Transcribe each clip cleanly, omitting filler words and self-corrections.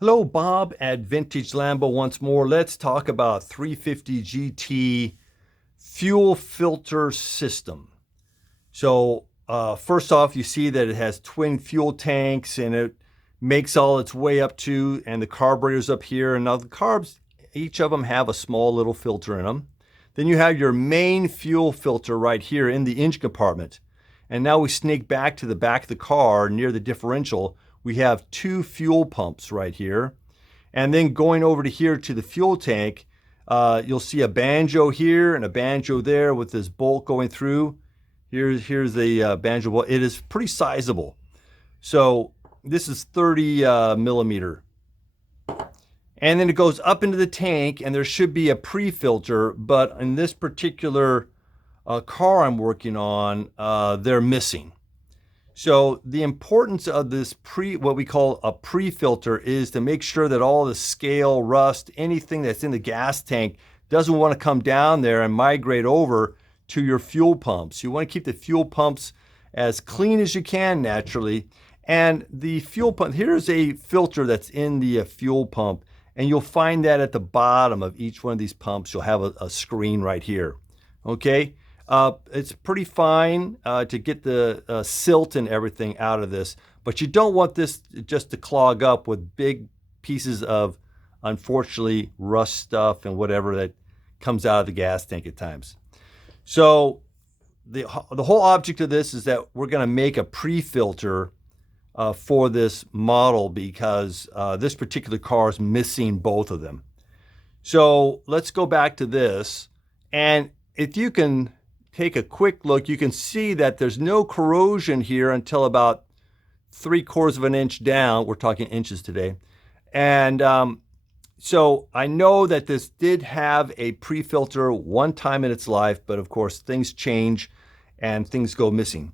Hello, Bob at Vintage Lambo once more. Let's talk about 350 GT fuel filter system. First off, you see that it has twin fuel tanks and it makes all its way up to, and the carburetor's up here. And now the carbs, each of them have a small little filter in them. Then you have your main fuel filter right here in the engine compartment. And now we sneak back to the back of the car near the differential. We have two fuel pumps right here. And then going over to here to the fuel tank, you'll see a banjo here and a banjo there with this bolt going through. Here's the banjo bolt. It is pretty sizable. So this is 30 millimeter. And then it goes up into the tank, and there should be a pre-filter, but in this particular car I'm working on, they're missing. So the importance of this what we call a pre-filter is to make sure that all the scale, rust, anything that's in the gas tank doesn't want to come down there and migrate over to your fuel pumps. You want to keep the fuel pumps as clean as you can naturally. And the fuel pump, here's a filter that's in the fuel pump, and you'll find that at the bottom of each one of these pumps, you'll have a screen right here. Okay. It's pretty fine to get the silt and everything out of this, but you don't want this just to clog up with big pieces of, unfortunately, rust stuff and whatever that comes out of the gas tank at times. So the whole object of this is that we're going to make a pre-filter for this model because this particular car is missing both of them. So let's go back to this, and if you can take a quick look, you can see that there's no corrosion here until about 3/4 of an inch down. We're talking inches today. And so I know that this did have a pre-filter one time in its life, but of course things change and things go missing.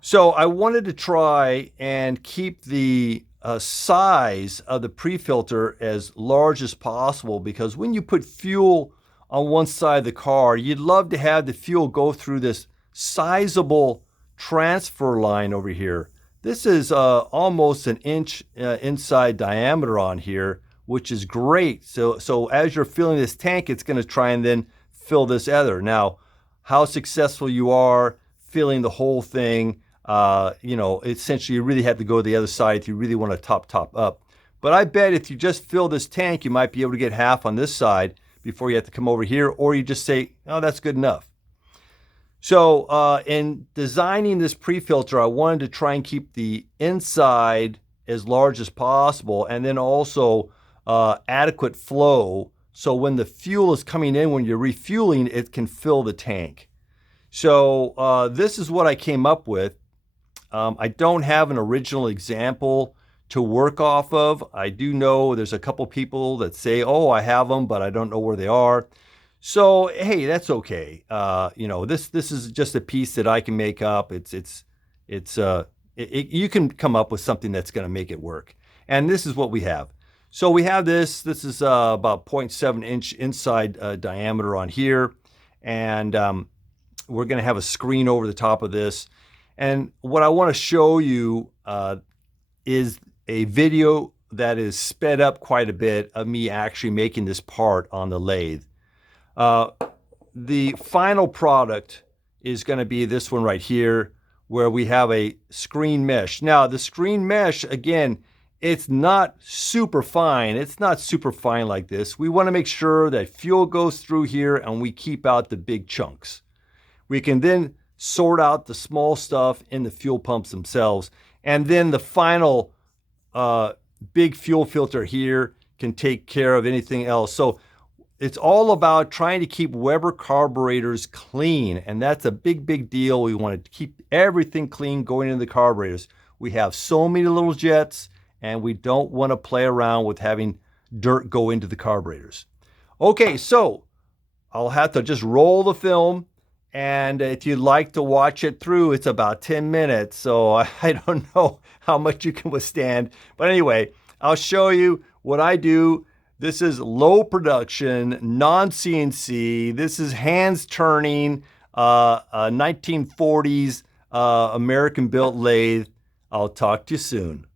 So I wanted to try and keep the size of the pre-filter as large as possible, because when you put fuel on one side of the car, you'd love to have the fuel go through this sizable transfer line over here. This is almost an inch inside diameter on here, which is great. So as you're filling this tank, it's going to try and then fill this other. Now, how successful you are filling the whole thing, essentially you really have to go to the other side if you really want to top up. But I bet if you just fill this tank, you might be able to get half on this side before you have to come over here, or you just say, oh, that's good enough. So in designing this pre-filter, I wanted to try and keep the inside as large as possible, and then also adequate flow, so when the fuel is coming in, when you're refueling, it can fill the tank. So this is what I came up with. I don't have an original example to work off of. I do know there's a couple people that say, oh, I have them, but I don't know where they are. So, hey, that's okay. This is just a piece that I can make up. You can come up with something that's going to make it work. And this is what we have. So we have this is about 0.7 inch inside diameter on here. And we're going to have a screen over the top of this. And what I want to show you is a video that is sped up quite a bit of me actually making this part on the lathe. The final product is going to be this one right here, where we have a screen mesh. Now, the screen mesh, again, it's not super fine. It's not super fine like this. We want to make sure that fuel goes through here and we keep out the big chunks. We can then sort out the small stuff in the fuel pumps themselves. And then the final big fuel filter here can take care of anything else. So it's all about trying to keep Weber carburetors clean. And that's a big deal. We want to keep everything clean going into the carburetors. We have so many little jets, and we don't want to play around with having dirt go into the carburetors. Okay, so I'll have to just roll the film. And if you'd like to watch it through, it's about 10 minutes. So I don't know how much you can withstand. But anyway, I'll show you what I do. This is low production, non-CNC. This is hands turning, 1940s American built lathe. I'll talk to you soon.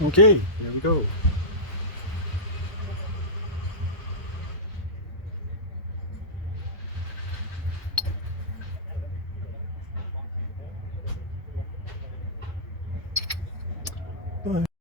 Okay, here we go. Bye.